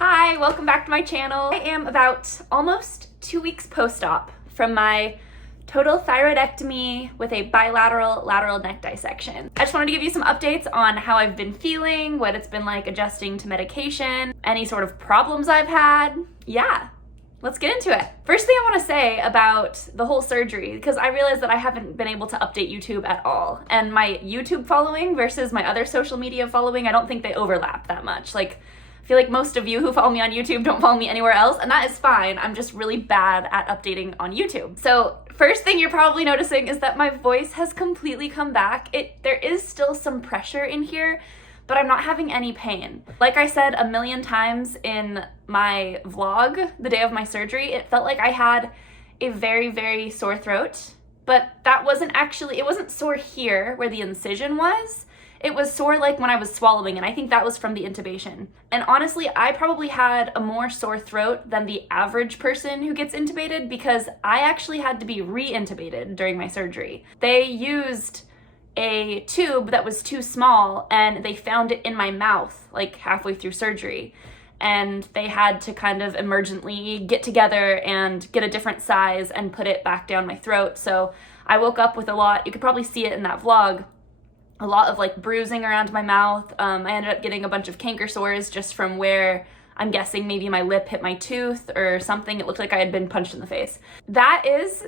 Hi, welcome back to my channel. I am about almost 2 weeks post-op from my total thyroidectomy with a bilateral lateral neck dissection. I just wanted to give you some updates on how I've been feeling, what it's been like adjusting to medication, any sort of problems I've had. Yeah, let's get into it. First thing I want to say about the whole surgery, because I realized that I haven't been able to update YouTube at all. And my YouTube following versus my other social media following, I don't think they overlap that much. I feel like most of you who follow me on YouTube don't follow me anywhere else, and that is fine. I'm just really bad at updating on YouTube. So first thing you're probably noticing is that my voice has completely come back. There is still some pressure in here, but I'm not having any pain. Like I said a million times in my vlog the day of my surgery, it felt like I had a very, very sore throat, but that wasn't actually, it wasn't sore here where the incision was. It was sore like when I was swallowing, and I think that was from the intubation. And honestly, I probably had a more sore throat than the average person who gets intubated because I actually had to be re-intubated during my surgery. They used a tube that was too small and they found it in my mouth like halfway through surgery. And they had to kind of emergently get together and get a different size and put it back down my throat. So I woke up with a lot, you could probably see it in that vlog, a lot of like bruising around my mouth. I ended up getting a bunch of canker sores just from where I'm guessing maybe my lip hit my tooth or something. It looked like I had been punched in the face. That is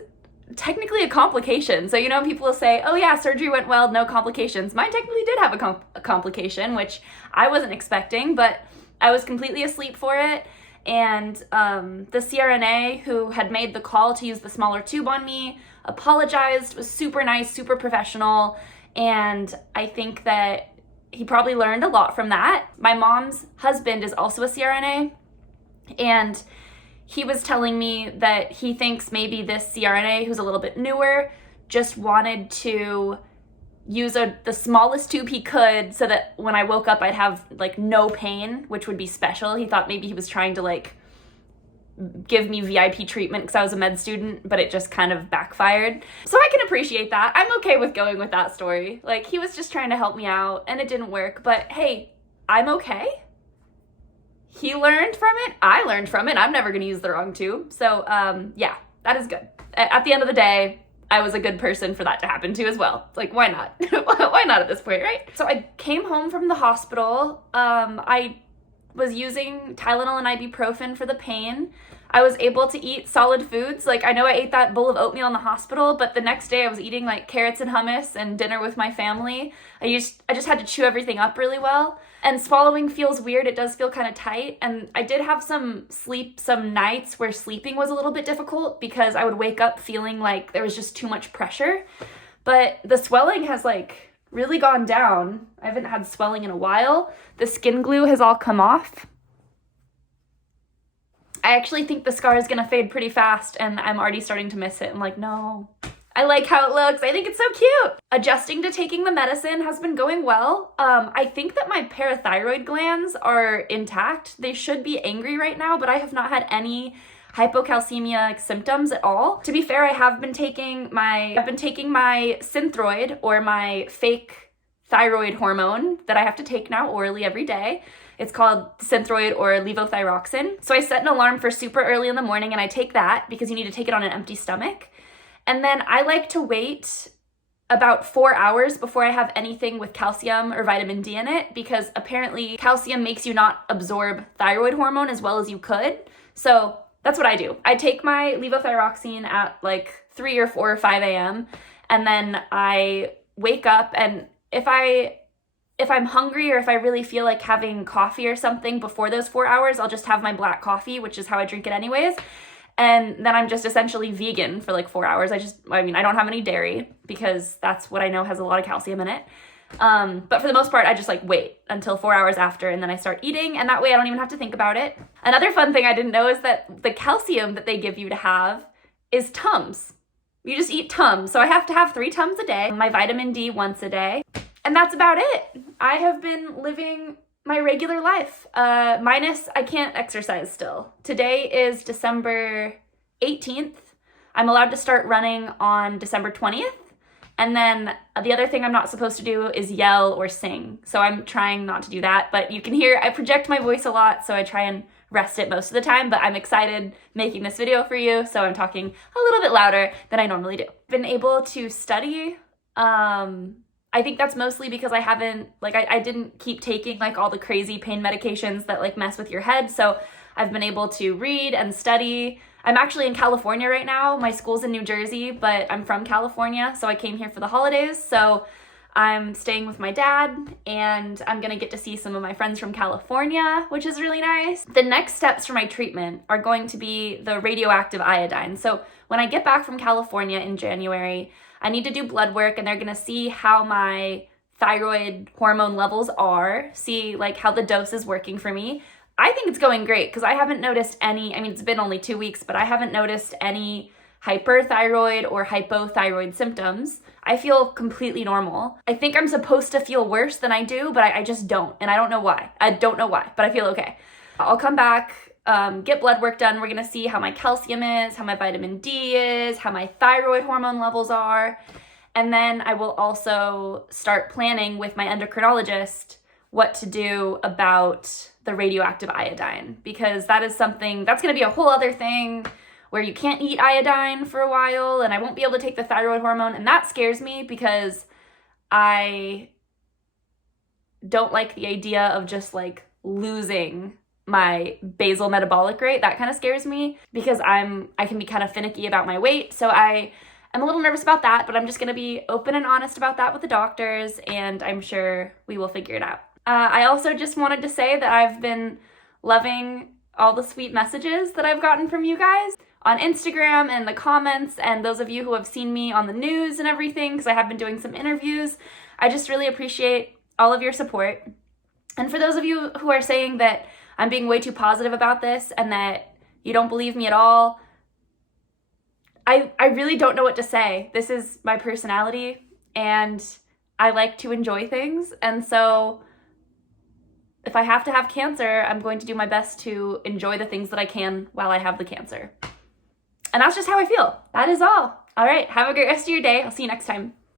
technically a complication. So, you know, people will say, oh yeah, surgery went well, no complications. Mine technically did have a complication, which I wasn't expecting, but I was completely asleep for it. And the CRNA who had made the call to use the smaller tube on me apologized, was super nice, super professional. And I think that he probably learned a lot from that. My mom's husband is also a CRNA, and he was telling me that he thinks maybe this CRNA, who's a little bit newer, just wanted to use the smallest tube he could so that when I woke up I'd have like no pain, which would be special. He thought maybe he was trying to like give me VIP treatment because I was a med student, but it just kind of backfired. So I can appreciate that. I'm okay with going with that story. Like, he was just trying to help me out and it didn't work, but hey, I'm okay. He learned from it. I learned from it. I'm never going to use the wrong tube. So yeah, that is good. At the end of the day, I was a good person for that to happen to as well. Like, why not? Why not at this point, right? So I came home from the hospital. I was using Tylenol and ibuprofen for the pain. I was able to eat solid foods. Like, I know I ate that bowl of oatmeal in the hospital, but the next day I was eating like carrots and hummus and dinner with my family. I just had to chew everything up really well. And swallowing feels weird. It does feel kind of tight. And I did have some nights where sleeping was a little bit difficult because I would wake up feeling like there was just too much pressure. But the swelling has like really gone down. I haven't had swelling in a while. The skin glue has all come off. I actually think the scar is gonna fade pretty fast and I'm already starting to miss it. I'm like, no. I like how it looks. I think it's so cute. Adjusting to taking the medicine has been going well. I think that my parathyroid glands are intact. They should be angry right now, but I have not had any hypocalcemia symptoms at all. To be fair, I've been taking my Synthroid, or my fake thyroid hormone that I have to take now orally every day. It's called Synthroid or levothyroxine. So I set an alarm for super early in the morning and I take that because you need to take it on an empty stomach. And then I like to wait about 4 hours before I have anything with calcium or vitamin D in it, because apparently calcium makes you not absorb thyroid hormone as well as you could. So that's what I do. I take my levothyroxine at like 3 or 4 or 5 a.m. and then I wake up, and if I'm hungry or if I really feel like having coffee or something before those 4 hours, I'll just have my black coffee, which is how I drink it anyways. And then I'm just essentially vegan for like 4 hours. I don't have any dairy because that's what I know has a lot of calcium in it. But for the most part, I just like wait until 4 hours after and then I start eating, and that way I don't even have to think about it. Another fun thing I didn't know is that the calcium that they give you to have is Tums. You just eat Tums. So I have to have 3 Tums a day, my vitamin D once a day. And that's about it. I have been living my regular life, minus I can't exercise still. Today is December 18th. I'm allowed to start running on December 20th. And then the other thing I'm not supposed to do is yell or sing. So I'm trying not to do that, but you can hear I project my voice a lot, so I try and rest it most of the time, but I'm excited making this video for you, so I'm talking a little bit louder than I normally do. Been able to study. I think that's mostly because I haven't, like, I didn't keep taking like all the crazy pain medications that like mess with your head, so I've been able to read and study. I'm actually in California right now. My school's in New Jersey, but I'm from California, so I came here for the holidays, so I'm staying with my dad, and I'm gonna get to see some of my friends from California, which is really nice. The next steps for my treatment are going to be the radioactive iodine. So when I get back from California in January, I need to do blood work, and they're gonna see how my thyroid hormone levels are, see like how the dose is working for me. I think it's going great because I haven't noticed any, I mean, it's been only 2 weeks, but I haven't noticed any hyperthyroid or hypothyroid symptoms. I feel completely normal. I think I'm supposed to feel worse than I do, but I just don't, and I don't know why. I don't know why, but I feel okay. I'll come back, get blood work done. We're gonna see how my calcium is, how my vitamin D is, how my thyroid hormone levels are, and then I will also start planning with my endocrinologist what to do about the radioactive iodine, because that is something, that's gonna be a whole other thing where you can't eat iodine for a while, and I won't be able to take the thyroid hormone, and that scares me because I don't like the idea of just like losing my basal metabolic rate. That kind of scares me because I can be kind of finicky about my weight, so I'm a little nervous about that, but I'm just gonna be open and honest about that with the doctors, and I'm sure we will figure it out. I also just wanted to say that I've been loving all the sweet messages that I've gotten from you guys on Instagram and the comments, and those of you who have seen me on the news and everything, because I have been doing some interviews. I just really appreciate all of your support. And for those of you who are saying that I'm being way too positive about this and that you don't believe me at all, I really don't know what to say. This is my personality, and I like to enjoy things, and so if I have to have cancer, I'm going to do my best to enjoy the things that I can while I have the cancer. And that's just how I feel. That is all. All right, have a great rest of your day. I'll see you next time.